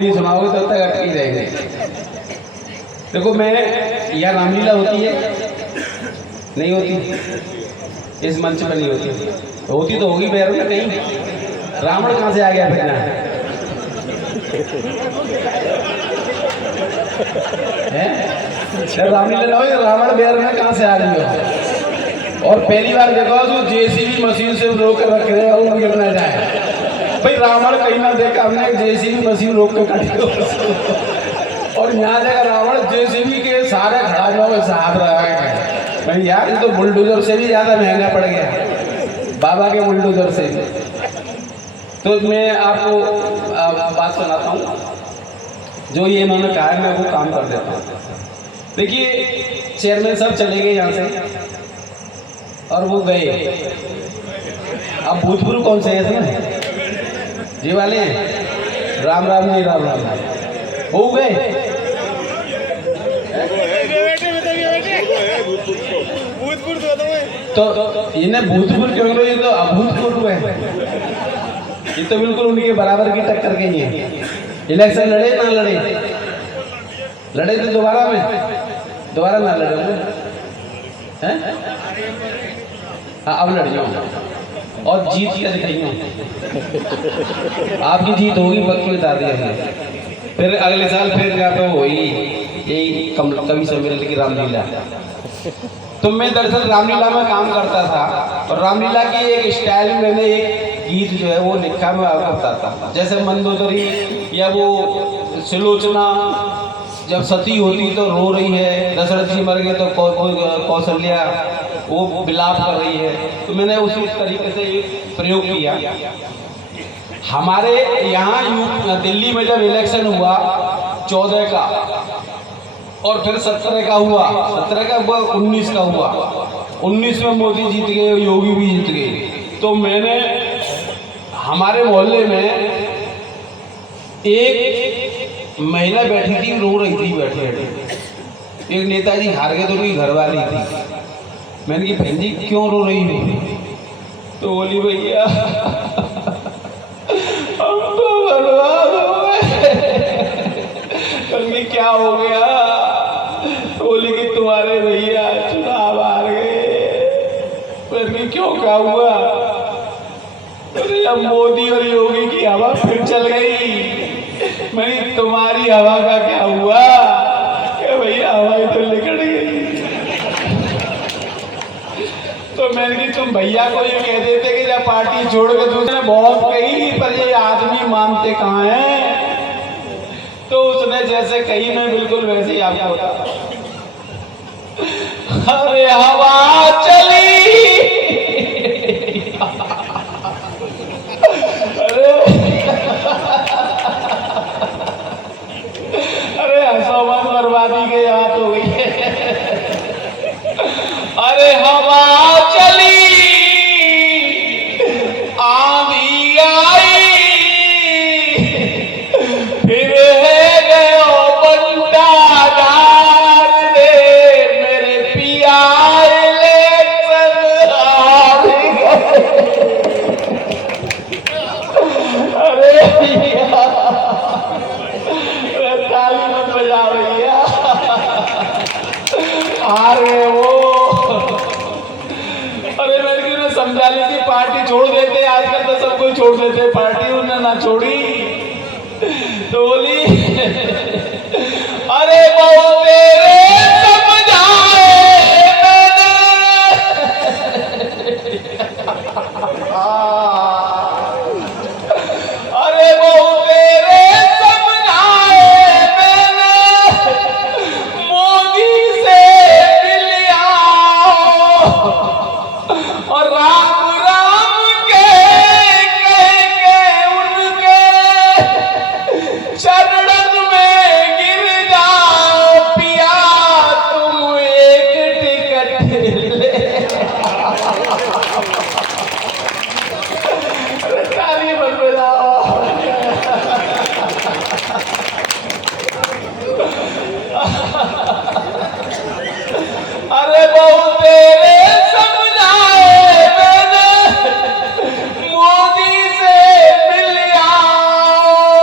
सुनाओगे तो तब तक अटकी रहेंगे। देखो मैं यह रामलीला होती है नहीं होती, इस मंच पर नहीं होती, होती तो होगी बैरों में कहीं। रावण कहाँ से आ गया फिर है रामलीला हो, रावण बैर में कहाँ से आ रही हो। और पहली बार देखो तो जेसीबी मशीन से रोक कर रख रहे हो गिर ना जाए भाई। रावण कहीं ना देखा हमने जेसीबी मशीन रोक के काटी और यहाँ जगह रावण जेसीबी के सारे खड़ा हुआ साथ रहा है भाई। यार ये तो बुलडोजर से भी ज्यादा महंगा पड़ गया, बाबा के बुलडोजर से। तो मैं आपको बात सुनाता हूँ, जो ये इन्होंने कहा है मैं वो काम कर देता हूँ। देखिए चेयरमैन साहब चले गए यहाँ से और वो गए। अब भूतपूर्व कौन से हैं इसमें? ये वाले हैं राम राम जी, राम राम हो गए। तो इन्हें भूतपूर्व क्यों करो, ये तो अभूतपूर्व है। ये तो बिल्कुल उनके बराबर की टक्कर के ही है। इलेक्शन लड़े ना लड़े, लड़े तो दोबारा ना लड़े हैं। हाँ अब लड़ जाओ और जीत के दिखाइए। आपकी जीत होगी पक्की बता दी हमने। फिर अगले साल फिर क्या तो होगी यही कवि सम्मेलन की रामलीला। तो मैं दरअसल रामलीला में काम करता था और रामलीला की एक स्टाइल में मैंने एक गीत जो है वो लिखा मैं आपको बताता था। जैसे मंदोदरी या वो सुलोचना जब सती होती तो रो रही है, दशरथ जी मर गए तो कौशल्या वो विलाप कर रही है। तो मैंने उसी तरीके से प्रयोग किया। हमारे यहाँ दिल्ली में जब इलेक्शन हुआ 14 का और फिर 17 का हुआ, 17 का हुआ 19 का हुआ, 19 में मोदी जीत गए, योगी भी जीत गए। तो मैंने हमारे मोहल्ले में एक महिला बैठी थी, रो रही थी बैठे बैठे। एक नेताजी हार गए तो उनकी घरवाली थी। मैंने कहा बहन जी क्यों रो रही हो? तो बोली भैया हम तो बर्बाद हो गए। क्या हो गया? बोली कि तुम्हारे भैया चुनाव हार गए। मैंने क्यों क्या हुआ? अब मोदी और योगी की हवा फिर चल गई। मैंने तुम्हारी हवा का क्या हुआ? कि भैया हवा ही तो निकल गई। तो मैंने कहा तुम भैया को ये कह देते कि जब पार्टी छोड़ के दूसरे बहुत कही पर ये आदमी मानते कहाँ हैं। तो उसने जैसे कही मैं बिल्कुल वैसे ही आपको बता। अरे हवा चली, अरे हंसो मत, बर्बादी के हाथ हो गई है। अरे हवा चली, आंधी आई, फिर है गयो बंटा डाल दे मेरे पिया इलेक्शन हार गए। अरे भैया ताली मत बजा भैया, हार गए वो। अरे मेरे को ने समझा ली थी पार्टी छोड़ देते, आजकल तो सब कोई छोड़ देते पार्टी, उन्होंने ना छोड़ी। तो बोली अरे बहुत तेरे समझाए मैंने, अरे बहुत तेरे समझाए मैंने, मोदी से मिल आओ और राम राम के उनके चरणन में गिर जाओ पिया, तुम एक टिकट ले। ताली मत बजाओ। अरे बहु तेरे समझाए मैंने, मोदी से मिल आओ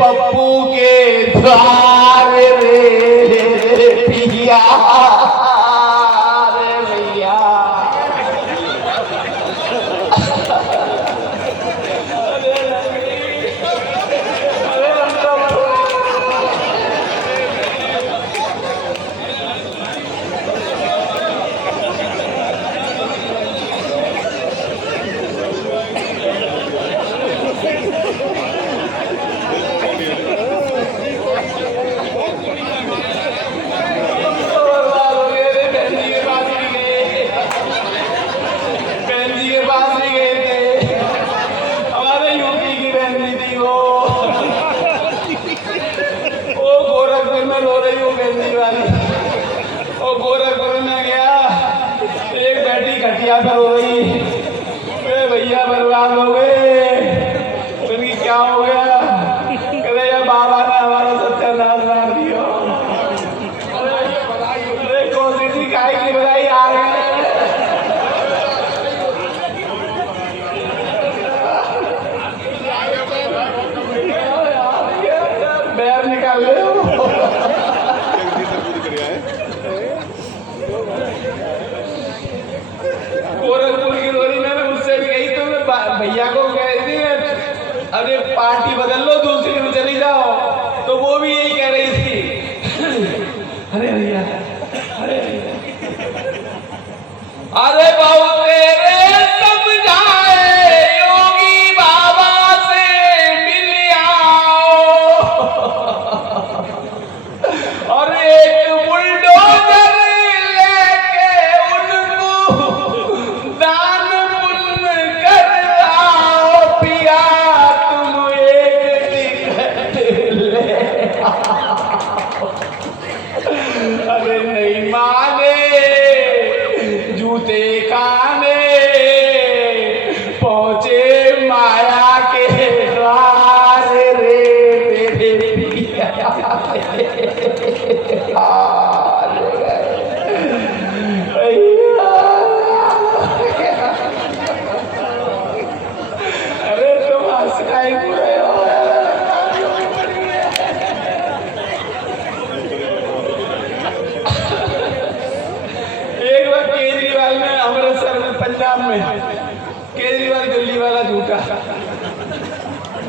पप्पू के द्वार रे पिया रे भैया। गोरखपुर में गया, एक बेटी खटिया पर हो गई, भैया बर्बाद हो गए। उनकी क्या हो गया? कहते यार बाबा ने हमारा सत्यानाश मार दिया। कौन सी गाय की बधाई आ रही है? बैर निकाल ले। गोरखपुर की रोरी मैंने उससे भी कही, तो मैं भैया को कहती है अरे पार्टी बदल लो, दूसरी में चली जाओ, तो वो भी यही कह रही थी। अरे भैया, अरे बहुत तेरे समझाए योगी बाबा से मिल आओ, और एक बुलडोजर लेके उनको दान पुण्य कर आओ पिया, तुम एक टिकट ले आओ। अरे नहीं माने जूते काने, पहुंचे माया के द्वार रे मेरे पिया। अरे तुम हंसकाई पूरे हो। एक बार केजरीवाल ने अमृतसर में, पंजाब में, केजरीवाल दिल्ली वाला झूठा,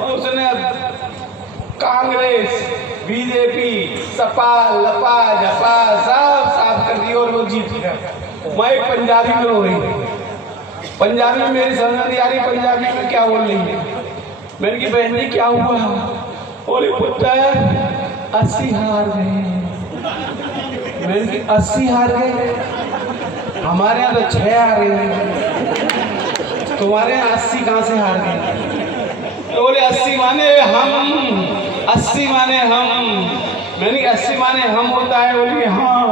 उसने कांग्रेस बीजेपी सपा लपा झपा सब साफ कर दिया और वो जीत गया। मैं एक पंजाबी में रो रही, पंजाबी में मेरी समझ नहीं आ रही पंजाबी में क्या बोल रही है। मैंने की बहन जी क्या हुआ? बोले पुत्र 80 हार गए। मैंने की 80 हार गए? हमारे यहाँ तो 6 आ रहे हैं, तुम्हारे यहाँ 80 कहाँ से हार गए? तो बोले 80 माने हम, 80 माने हम। मैंने 80 माने हम होता है? बोले हाँ।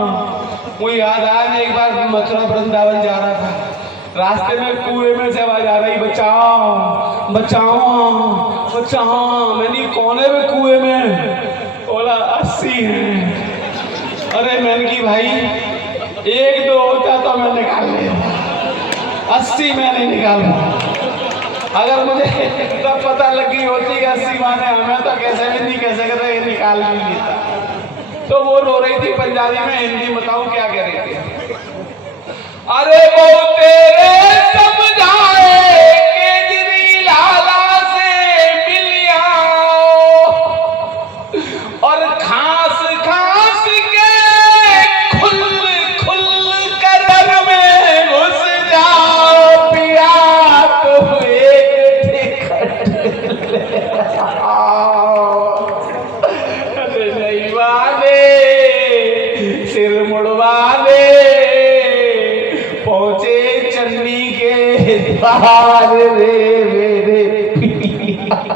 मुझे याद आया, मैं एक बार मथुरा वृंदावन जा रहा था, रास्ते में कुएं में से आवाज आ रही बचाओ बचाओ बचाओ। मैंने कोने में कुएं में? बोला 80 है। अरे मैंने की भाई 1-2 होता तो मैं निकाल लेता, 80 मैं नहीं निकाल रहा। अगर मुझे तब पता लगी होती कि 80 माने हमें, तो कैसे भी नहीं कह सकता ये निकाल नहीं लेता। तो वो रो रही थी पंजाबी में, हिंदी बताऊं क्या कह रही थी? अरे वो तेरे समझाए केजरीवाल से मिल आओ, और खास खास के खुल खुल कर में घुस जाओ पिया, तुम एक टिकट ले आओ। अरे नहीं वाले सिर मुड़वा दे, पहुंचे चन्नी के द्वार रे मेरे पिया।